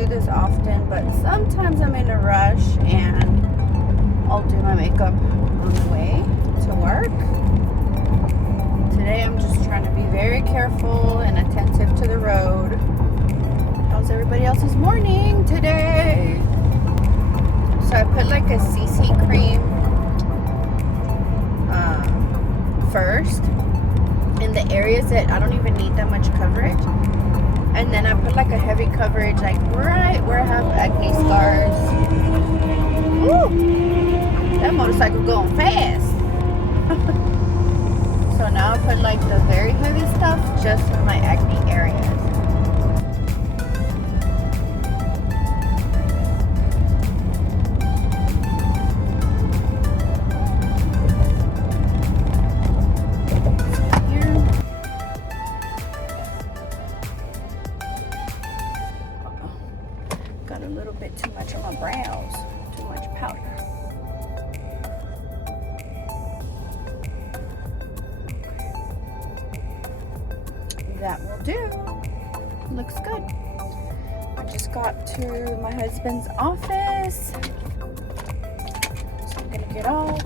do this often, but sometimes I'm in a rush and I'll do my makeup on the way to work. Today I'm just trying to be very careful and attentive to the road. How's everybody else's morning today? So I put like a CC cream first in the areas that I don't even need that much coverage. And then I put like a heavy coverage like right where I have acne scars. Woo! That motorcycle going fast. So now I put like the very heavy stuff just for my acne areas. Got a little bit too much on my brows, too much powder. That will do. Looks good. I just got to my husband's office, so I'm gonna get off,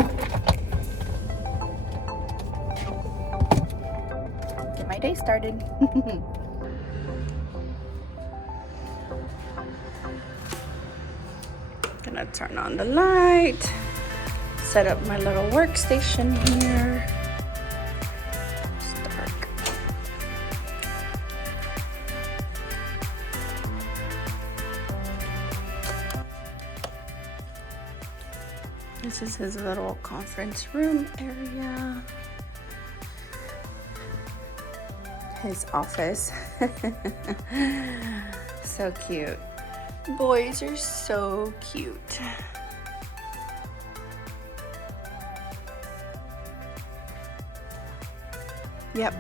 get my day started. Gonna turn on the light, set up my little workstation here. It's dark. This is his little conference room area. His office. So cute. Boys are so cute. Yep.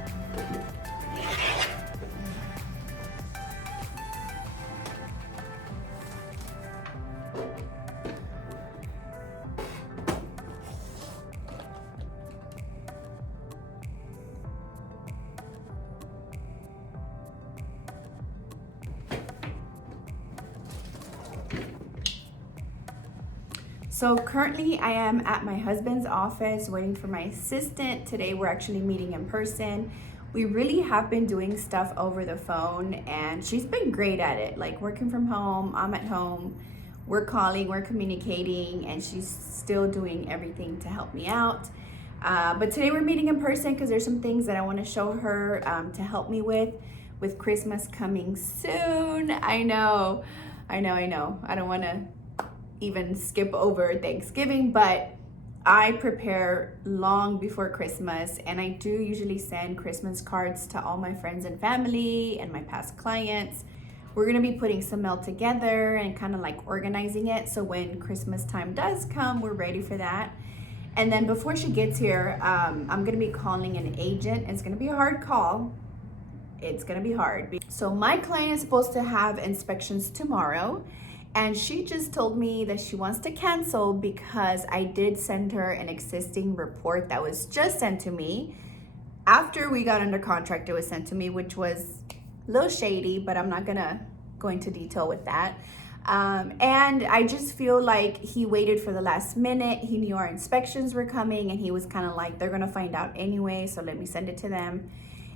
So currently I am at my husband's office waiting for my assistant. Today we're actually meeting in person. We really have been doing stuff over the phone and she's been great at it. Like working from home, I'm at home, we're calling, we're communicating, and she's still doing everything to help me out. But today we're meeting in person because there's some things that I want to show her to help me with Christmas coming soon. I know. I don't want to even skip over Thanksgiving, but I prepare long before Christmas, and I do usually send Christmas cards to all my friends and family and my past clients. We're gonna be putting some mail together and kind of like organizing it, so when Christmas time does come, we're ready for that. And then before she gets here, I'm gonna be calling an agent. It's gonna be a hard call. It's gonna be hard. So my client is supposed to have inspections tomorrow, and she just told me that she wants to cancel because I did send her an existing report that was just sent to me. After we got under contract, it was sent to me, which was a little shady, but I'm not gonna go into detail with that. And I just feel like he waited for the last minute. He knew our inspections were coming and he was kind of like, they're gonna find out anyway, so let me send it to them.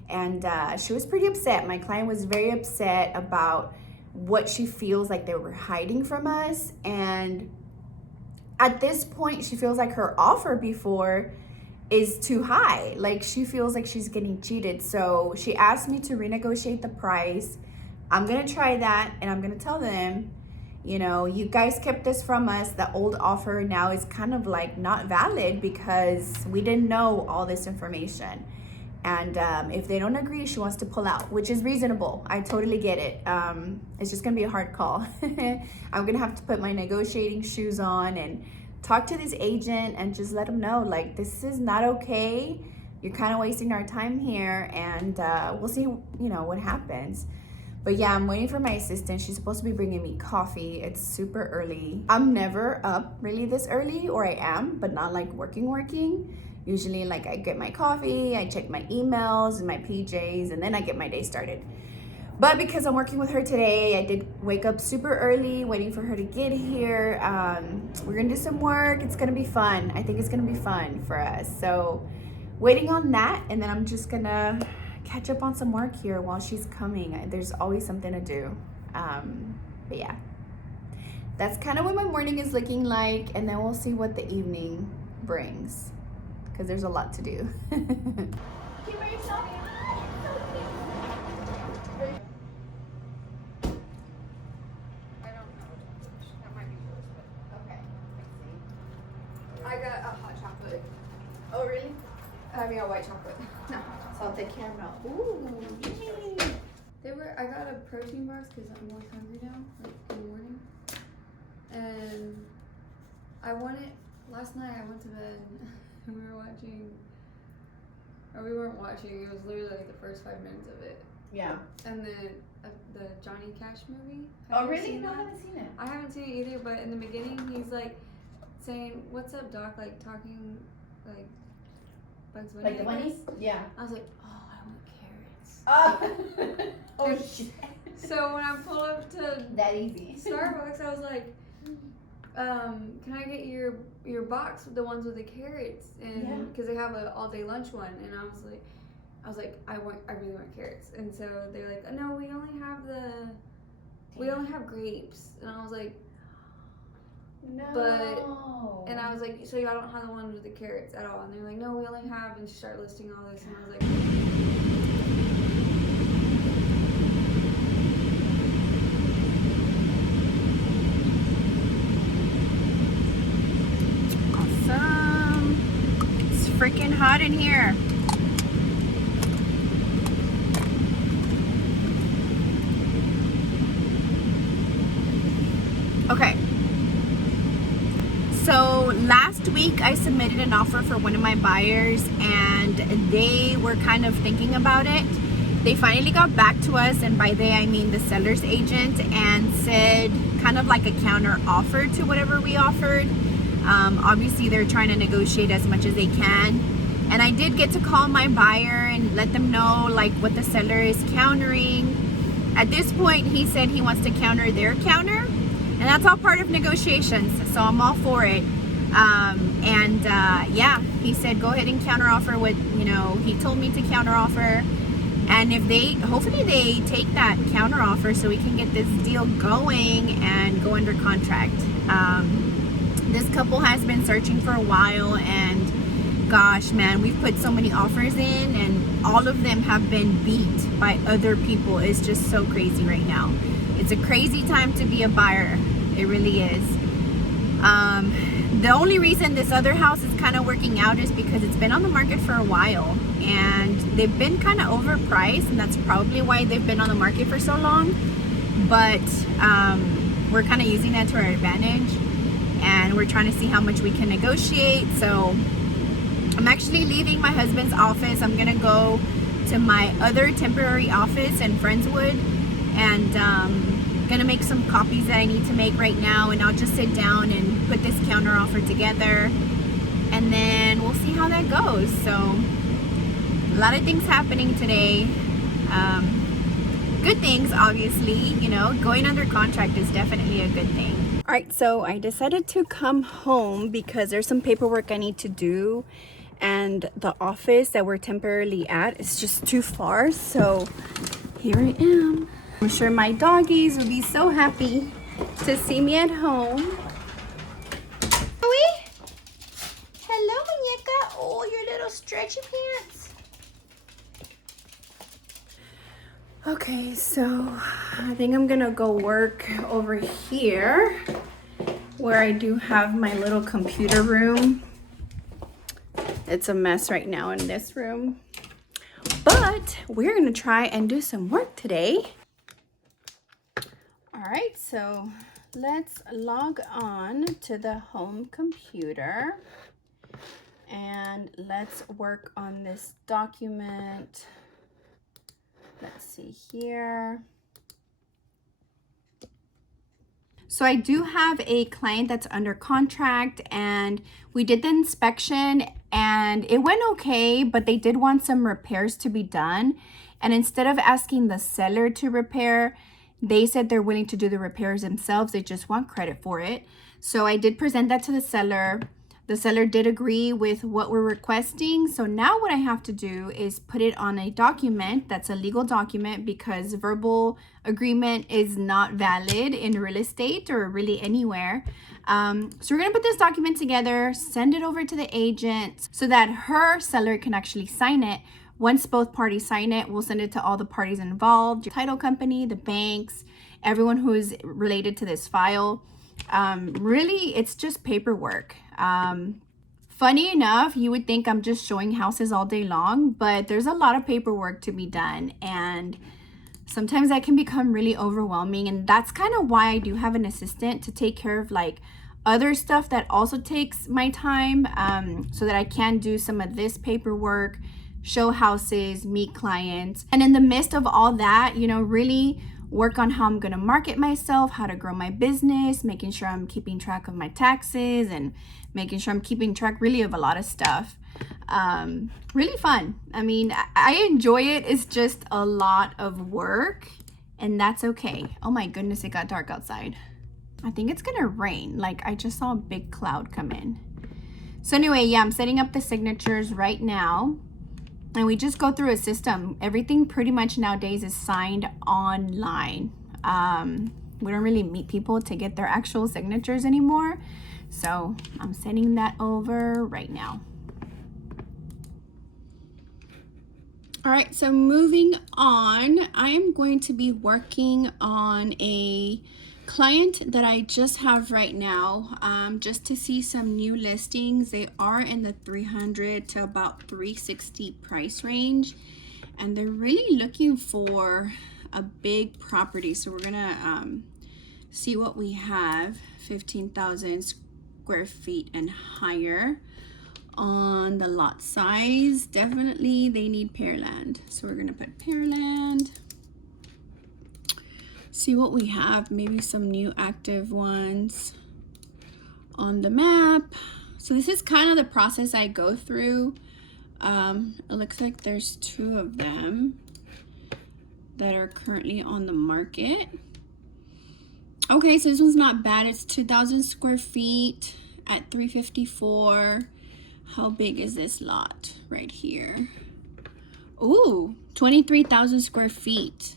And she was pretty upset. My client was very upset about what she feels like they were hiding from us. And at this point, she feels like her offer before is too high. Like she feels like she's getting cheated. So she asked me to renegotiate the price. I'm gonna try that, and I'm gonna tell them, you know, you guys kept this from us. The old offer now is kind of like not valid because we didn't know all this information. And if they don't agree, she wants to pull out, which is reasonable. I totally get it. It's just gonna be a hard call. I'm gonna have to put my negotiating shoes on and talk to this agent and just let them know, like, this is not okay. You're kind of wasting our time here, and we'll see, you know, what happens. But yeah, I'm waiting for my assistant. She's supposed to be bringing me coffee. It's super early. I'm never up really this early, or I am, but not like working. Usually like I get my coffee, I check my emails and my PJs, and then I get my day started. But because I'm working with her today, I did wake up super early, waiting for her to get here. We're gonna do some work. It's gonna be fun. I think it's gonna be fun for us. So waiting on that, and then I'm just gonna catch up on some work here while she's coming. There's always something to do. But yeah, that's kind of what my morning is looking like, and then we'll see what the evening brings, because there's a lot to do. Keep by yourself. I got a hot chocolate. Oh, really? I mean, a white chocolate. No. Salted caramel. Ooh, yay. I got a protein box because I'm always hungry now, like in the morning. And last night I went to bed and we weren't watching, it was literally like the first 5 minutes of it. Yeah. And then the Johnny Cash movie. Oh, really? No, I haven't seen it. I haven't seen it either, but in the beginning he's like saying, "What's up, Doc?" Like talking like Bugs Bunny. Like the bunnies? Yeah. I was like, oh, I want carrots. Oh shit. So when I pulled up to That easy. Starbucks, I was like, can I get your box with the ones with the carrots? And because they have an all day lunch one, and I was like, I really want carrots. And so they're like, no, we only have grapes. And I was like, no. And I was like, so y'all don't have the ones with the carrots at all? And they're like, no, we only have, and she started listing all this, and I was like, awesome. It's freaking hot in here. Okay. So last week I submitted an offer for one of my buyers, and they were kind of thinking about it. They finally got back to us, and by they I mean the seller's agent, and said kind of like a counter offer to whatever we offered. Obviously they're trying to negotiate as much as they can, and I did get to call my buyer and let them know like what the seller is countering. At this point he said he wants to counter their counter, and that's all part of negotiations, so I'm all for it. Yeah, he said go ahead and counter offer what, he told me to counter offer. And if hopefully they take that counter offer so we can get this deal going and go under contract. This couple has been searching for a while, and gosh, man, we've put so many offers in, and all of them have been beat by other people. It's just so crazy right now. It's a crazy time to be a buyer. It really is. The only reason this other house is kind of working out is because it's been on the market for a while, and they've been kind of overpriced, and that's probably why they've been on the market for so long. But we're kind of using that to our advantage, and we're trying to see how much we can negotiate. So I'm actually leaving my husband's office. I'm gonna go to my other temporary office in Friendswood, and gonna make some copies that I need to make right now, and I'll just sit down and put this counter offer together, and then we'll see how that goes. So a lot of things happening today. Good things, obviously. Going under contract is definitely a good thing. All right, so I decided to come home because there's some paperwork I need to do, and the office that we're temporarily at is just too far. So here I am. I'm sure my doggies would be so happy to see me at home. Hello, muñeca. Oh, your little stretchy pants. Okay, so I think I'm gonna go work over here where I do have my little computer room. It's a mess right now in this room, but we're gonna try and do some work today. All right, so let's log on to the home computer and let's work on this document. Let's see here. So I do have a client that's under contract, and we did the inspection and it went okay, but they did want some repairs to be done. And instead of asking the seller to repair, they said they're willing to do the repairs themselves. They just want credit for it. So I did present that to the seller. The seller did agree with what we're requesting. So now what I have to do is put it on a document that's a legal document, because verbal agreement is not valid in real estate or really anywhere. So we're gonna put this document together, send it over to the agent so that her seller can actually sign it. Once both parties sign it, we'll send it to all the parties involved, the title company, the banks, everyone who is related to this file. Really, it's just paperwork. Funny enough, you would think I'm just showing houses all day long, but there's a lot of paperwork to be done, and sometimes that can become really overwhelming. And that's kind of why I do have an assistant to take care of like other stuff that also takes my time, so that I can do some of this paperwork, show houses, meet clients, and in the midst of all that, really work on how I'm going to market myself, how to grow my business, making sure I'm keeping track of my taxes, and making sure I'm keeping track really of a lot of stuff. Really fun. I mean, I enjoy it. It's just a lot of work, and that's okay. Oh my goodness, it got dark outside. I think it's gonna rain. Like, I just saw a big cloud come in. So anyway, yeah, I'm setting up the signatures right now. And we just go through a system. Everything pretty much nowadays is signed online. We don't really meet people to get their actual signatures anymore. So I'm sending that over right now. All right, so moving on, I am going to be working on a client that I just have right now, just to see some new listings. They are in the 300 to about 360 price range, and they're really looking for a big property. So we're gonna see what we have. 15,000 square feet and higher on the lot size. Definitely they need pearland, so we're gonna put pearland. See what we have, maybe some new active ones on the map. So this is kind of the process I go through. It looks like there's 2 of them that are currently on the market. Okay, so this one's not bad. It's 2,000 square feet at 354. How big is this lot right here? Ooh, 23,000 square feet.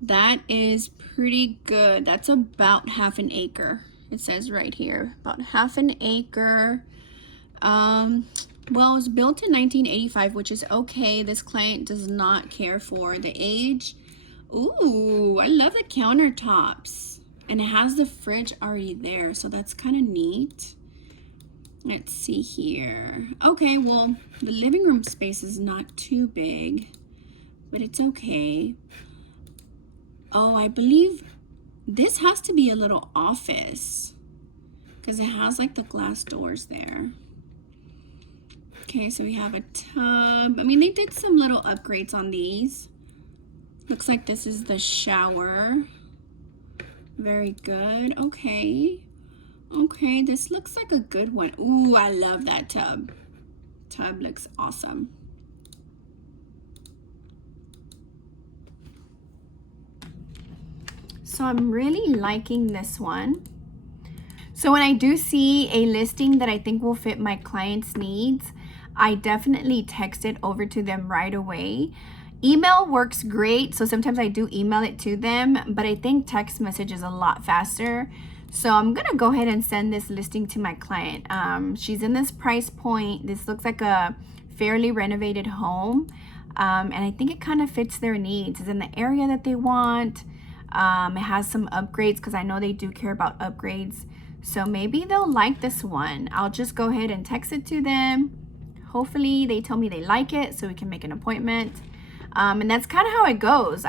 That is pretty good. That's about half an acre. It says right here, about half an acre. Well, it was built in 1985, which is okay. This client does not care for the age. Ooh, I love the countertops. And it has the fridge already there, so that's kind of neat. Let's see here. Okay, well, the living room space is not too big, but it's okay. Oh, I believe this has to be a little office because it has like the glass doors there. Okay, so we have a tub. I mean, they did some little upgrades on these. Looks like this is the shower. Very good. Okay. Okay, this looks like a good one. Ooh, I love that tub. Tub looks awesome. So I'm really liking this one. So when I do see a listing that I think will fit my client's needs, I definitely text it over to them right away. Email works great, so sometimes I do email it to them, but I think text message is a lot faster. So I'm gonna go ahead and send this listing to my client. She's in this price point. This looks like a fairly renovated home, and I think it kind of fits their needs. It's in the area that they want. It has some upgrades because I know they do care about upgrades. So maybe they'll like this one. I'll just go ahead and text it to them. Hopefully they tell me they like it so we can make an appointment. And that's kind of how it goes.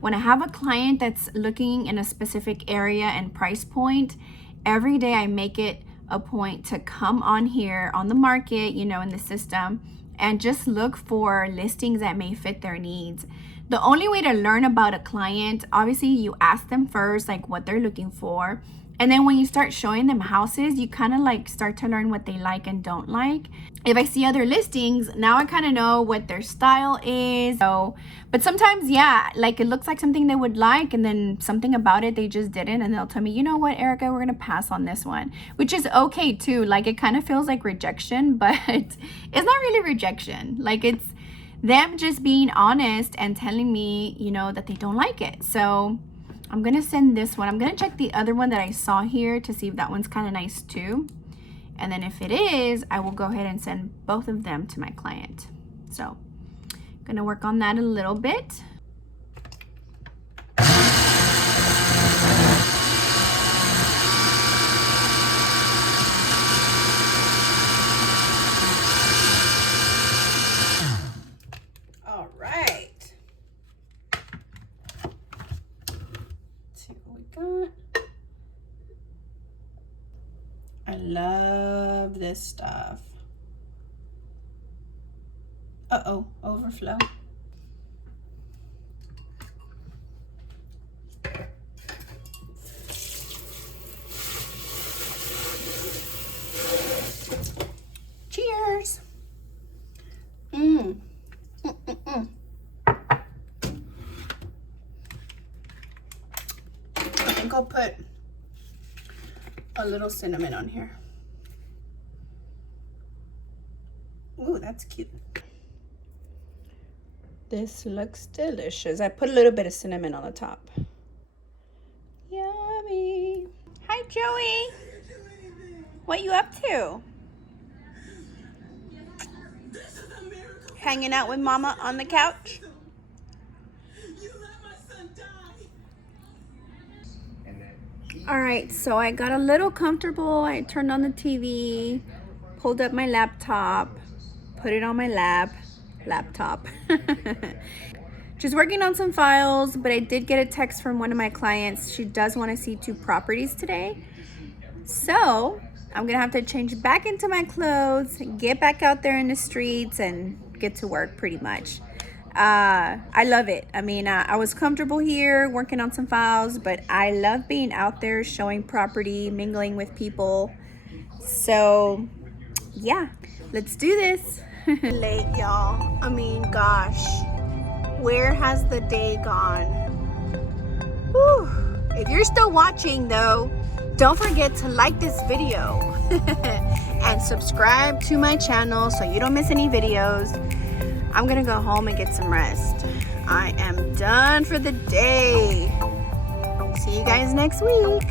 When I have a client that's looking in a specific area and price point, every day I make it a point to come on here on the market, in the system, and just look for listings that may fit their needs. The only way to learn about a client, obviously you ask them first, like what they're looking for. And then when you start showing them houses, you kind of like start to learn what they like and don't like. If I see other listings, now I kind of know what their style is. So, but sometimes, yeah, like it looks like something they would like, and then something about it they just didn't, and they'll tell me, you know what, Erica, we're gonna pass on this one, which is okay too. Like it kind of feels like rejection, but it's not really rejection. Like it's them just being honest and telling me, you know, that they don't like it. So I'm gonna send this one. I'm gonna check the other one that I saw here to see if that one's kind of nice too. And then if it is, I will go ahead and send both of them to my client. So I'm gonna work on that a little bit. All right. Let's see what we got. I love this stuff. Uh-oh, overflow. Cheers. I think I'll put a little cinnamon on here. Ooh, that's cute. This looks delicious. I put a little bit of cinnamon on the top. Yummy. Hi, Joey. What you up to? Hanging out with Mama on the couch? All right, so I got a little comfortable. I turned on the TV, pulled up my laptop, put it on my laptop. Just working on some files, but I did get a text from one of my clients. She does want to see 2 properties today. So I'm gonna have to change back into my clothes, get back out there in the streets, and get to work pretty much. I love it. I mean, I was comfortable here working on some files, but I love being out there showing property, mingling with people. So yeah, let's do this. Late, y'all. I mean, gosh, where has the day gone? Whew. If you're still watching though, don't forget to like this video and subscribe to my channel so you don't miss any videos. I'm gonna go home and get some rest. I am done for the day. See you guys next week.